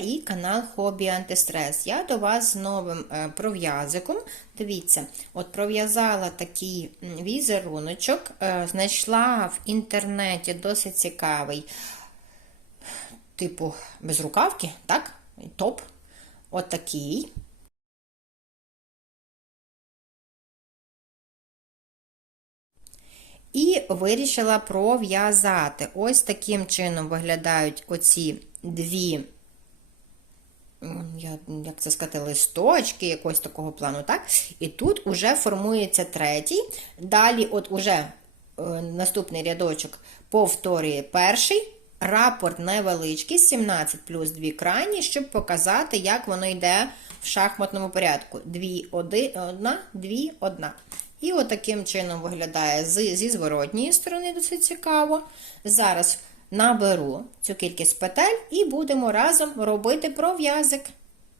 і канал Хобі Антистрес. Я до вас з новим е, пров'язиком. Дивіться, от пров'язала такий візеруночок, е, знайшла в інтернеті досить цікавий, типу безрукавки, так? Топ. Отакий. І вирішила пров'язати. Ось таким чином виглядають оці дві, я- як це сказати, листочки якогось такого плану, так? І тут уже формується третій. Далі, от уже е, наступний рядочок повторює перший. Рапорт невеличкий, 17 плюс 2 крайні, щоб показати, як воно йде в шахматному порядку. 2, 1, 1, 2, 1. І отаким чином виглядає зі зворотньої сторони, досить цікаво. Зараз наберу цю кількість петель і будемо разом робити пров'язик.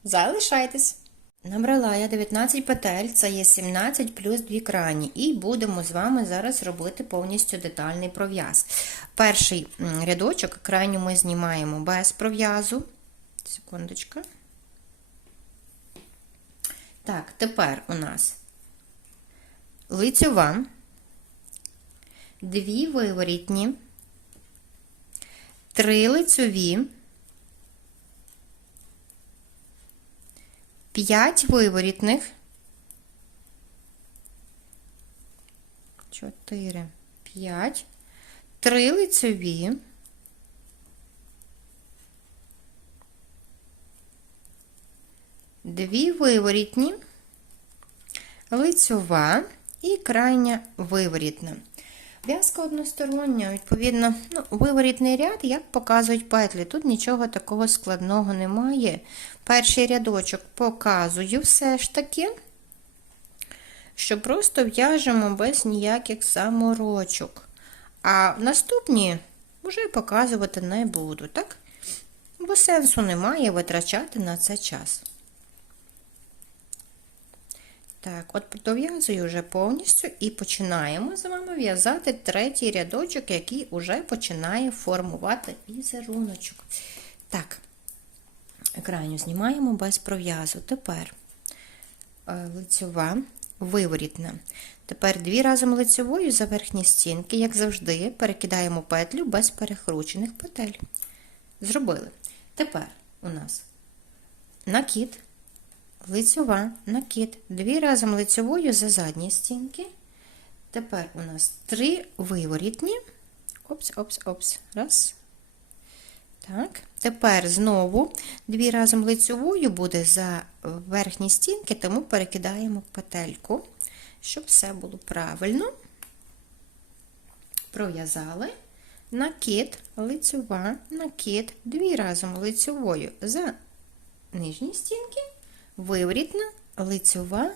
Залишайтесь! Набрала я 19 петель, це є 17 плюс 2 крані, і будемо з вами зараз робити повністю детальний пров'яз. Перший рядочок крайню ми знімаємо без пров'язу. Секундочка. Так, тепер у нас лицьова, дві виворітні, три лицьові, п'ять виворітних, чотири, п'ять, три лицьові, дві виворітні, лицьова і крайня виворітна. В'язка одностороння, відповідно, ну, виворітний ряд, як показують петлі. Тут нічого такого складного немає. Перший рядочок показую все ж таки, що просто в'яжемо без ніяких саморочок. А наступні вже показувати не буду, так? Бо сенсу немає витрачати на це час. Так, от дов'язую вже повністю і починаємо з вами в'язати третій рядочок, який вже починає формувати візеруночок. Так, крайню знімаємо без пров'язу. Тепер е, лицьова, виворітна. Тепер дві разом лицьовою за верхні стінки, як завжди, перекидаємо петлю без перекручених петель. Зробили. Тепер у нас накид лицьова, накид, дві разом лицьовою за задні стінки. Тепер у нас три виворітні. Опс, опс, опс. Раз. Так. Тепер знову дві разом лицьовою буде за верхні стінки, тому перекидаємо петельку, щоб все було правильно. Пров'язали. Накид, лицьова, накид, дві разом лицьовою за нижні стінки виворітна, лицьова,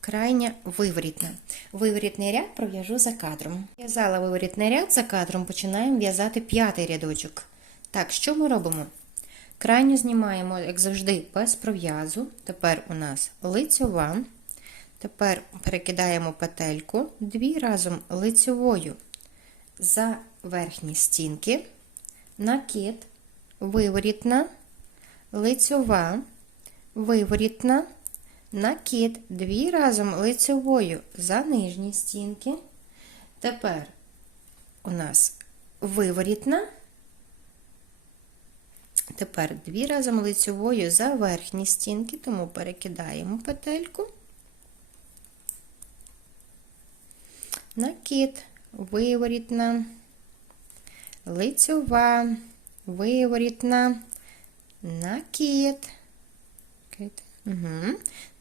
крайня виворітна. Виворітний ряд пров'яжу за кадром. В'язала виворітний ряд за кадром, починаємо в'язати п'ятий рядочок. Так, що ми робимо? Крайню знімаємо, як завжди, без пров'язу. Тепер у нас лицьова. Тепер перекидаємо петельку дві разом лицьовою за верхні стінки, накид, виворітна, лицьова виворітна, накид, дві разом лицевою за нижні стінки. Тепер у нас виворітна, тепер дві разом лицевою за верхні стінки, тому перекидаємо петельку, накид, виворітна, лицьова, виворітна, накид. Угу.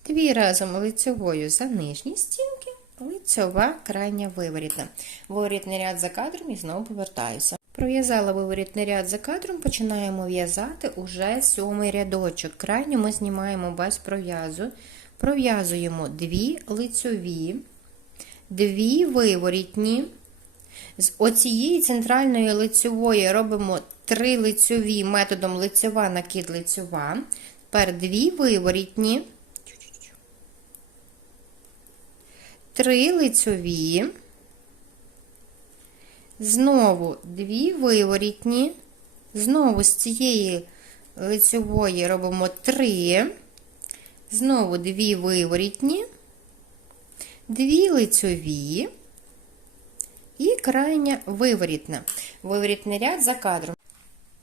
Дві разом лицьовою за нижні стінки, лицьова крайня виворітна. Виворітний ряд за кадром і знову повертаюся. Пров'язала виворітний ряд за кадром, починаємо в'язати уже сьомий рядочок. Крайню ми знімаємо без пров'язу. Пров'язуємо дві лицьові, дві виворітні. З оцієї центральної лицьової робимо три лицьові методом лицьова, накид лицьова. Тепер дві виворітні, три лицьові, знову дві виворітні, Знову з цієї лицьової робимо 3. Знову дві виворітні, дві лицьові і крайня виворітна. Виворітний ряд за кадром.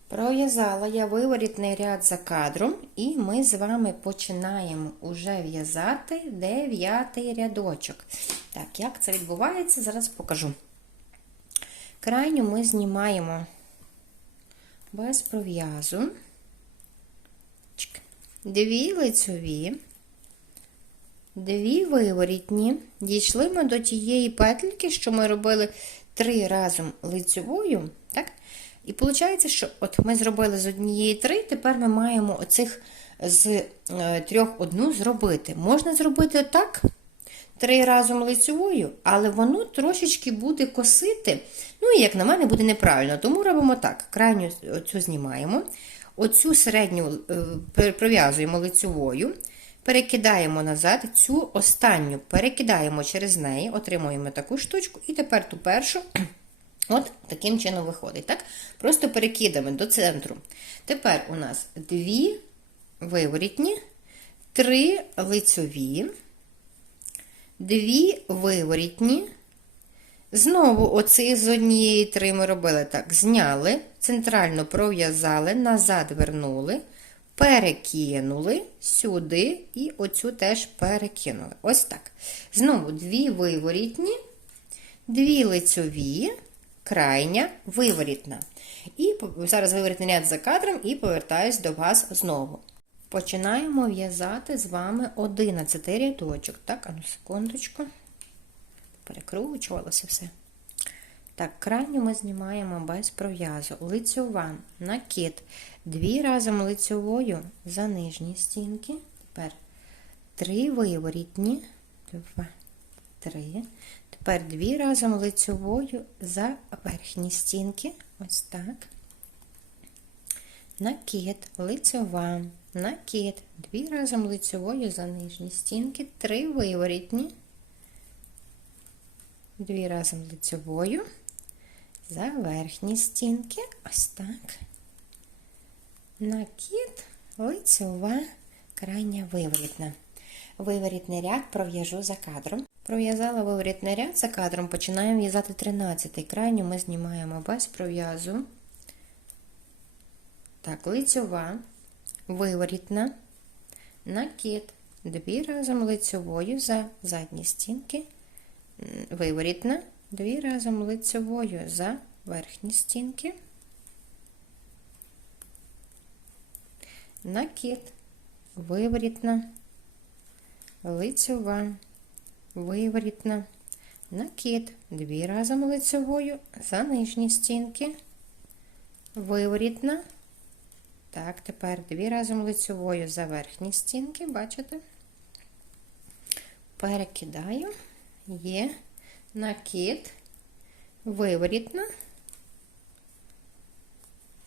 Пров'язала я виворітний ряд за кадром, і ми з вами починаємо уже в'язати дев'ятий рядочок. Так, як це відбувається, зараз покажу. Крайню ми знімаємо без пров'язу. Дві лицьові, дві виворітні. Дійшли ми до тієї петліки, що ми робили три разом лицьовою. Так? І виходить, що от ми зробили з однієї три, тепер ми маємо оцих з е, трьох одну зробити. Можна зробити так, три разом лицьовою, але воно трошечки буде косити. Ну, і як на мене, буде неправильно. Тому робимо так: крайню оцю знімаємо, оцю середню е, пров'язуємо лицьовою, перекидаємо назад, цю останню перекидаємо через неї, отримуємо таку штучку, і тепер ту першу. От таким чином виходить. так? Просто перекидаємо до центру. Тепер у нас дві виворітні, три лицьові, дві виворітні. Знову оці з однієї три ми робили так: зняли, центрально пров'язали, назад вернули, перекинули сюди і оцю теж перекинули. Ось так. Знову дві виворітні, дві лицьові крайня виворітна. І зараз виворітний ряд за кадром і повертаюсь до вас знову. Починаємо в'язати з вами 11 рядочок. Так, а ну секундочку. Перекручувалося все. Так, крайню ми знімаємо без пров'язу. Лицьова, накид. Дві разом лицьовою за нижні стінки. Тепер три виворітні. Два, три. Тепер дві разом лицьовою за верхні стінки. Ось так. Накид, лицьова, накид, дві разом лицьовою за нижні стінки, три виворітні, дві разом лицьовою за верхні стінки. Ось так. Накид, лицьова, крайня виворітна. Виворітний ряд пров'яжу за кадром. Пров'язала виворітний ряд за кадром, починаємо в'язати 13 крайню. Ми знімаємо без пров'язу. Так, лицьова, виворітна, накид, дві разом лицьовою за задні стінки, виворітна, дві разом лицьовою за верхні стінки, накид, виворітна, лицьова виворітна, накид, дві разом лицевою за нижні стінки, виворітна. Так, тепер дві разом лицевою за верхні стінки, бачите? Перекидаю, є накид, виворітна,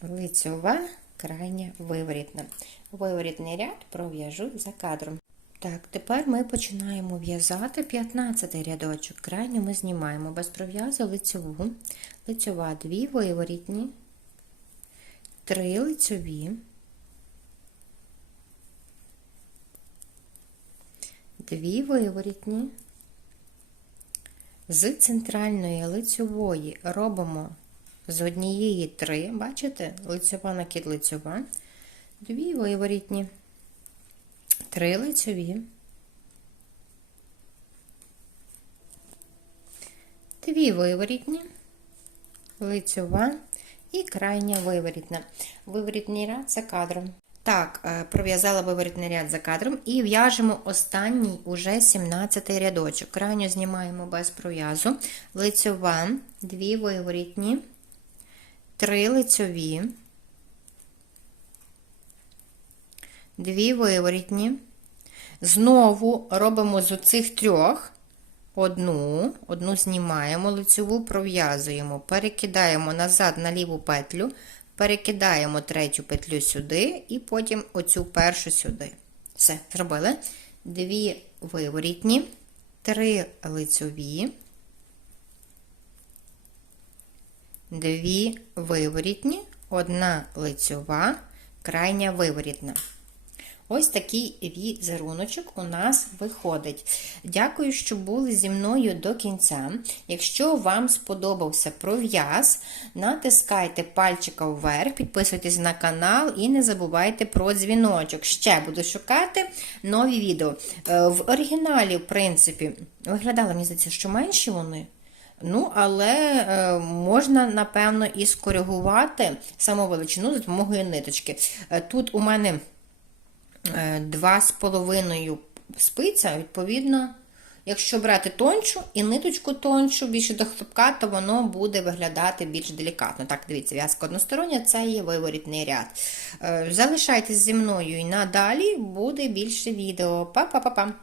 лицьова, крайня виворітна. Виворітний ряд пров'яжу за кадром. Так, тепер ми починаємо в'язати 15 рядочок. Крайню ми знімаємо без пров'язу лицьову, лицьова дві виворітні, три лицьові, дві виворітні. З центральної лицьової робимо з однієї три, бачите, лицьова накид лицьова, дві виворітні три лицьові, дві виворітні, лицьова і крайня виворітна. Виворітний ряд за кадром. Так, е, пров'язала виворітний ряд за кадром і в'яжемо останній уже 17 рядочок. Крайню знімаємо без пров'язу, лицьова, дві виворітні, три лицьові. Дві виворітні. Знову робимо з оцих трьох одну, одну знімаємо, лицеву пров'язуємо, перекидаємо назад на ліву петлю, перекидаємо третю петлю сюди, і потім оцю першу сюди. Все, зробили. Дві виворітні, три лицеві, дві виворітні, одна лицьова, крайня виворітна. Ось такий візеруночок у нас виходить. Дякую, що були зі мною до кінця. Якщо вам сподобався пров'яз, натискайте пальчика вверх, підписуйтесь на канал і не забувайте про дзвіночок. Ще буду шукати нові відео. Е, В оригіналі, в принципі, виглядало, мені здається, що менші вони. Ну, але е, можна, напевно, і скоригувати саму величину за допомогою ниточки. Е, тут у мене е, два з половиною спиця, відповідно, якщо брати тончу і ниточку тончу, більше до хлопка, то воно буде виглядати більш делікатно. Так, дивіться, в'язка одностороння, це є виворітний ряд. Е, Залишайтесь зі мною і надалі буде більше відео. Па-па-па-па!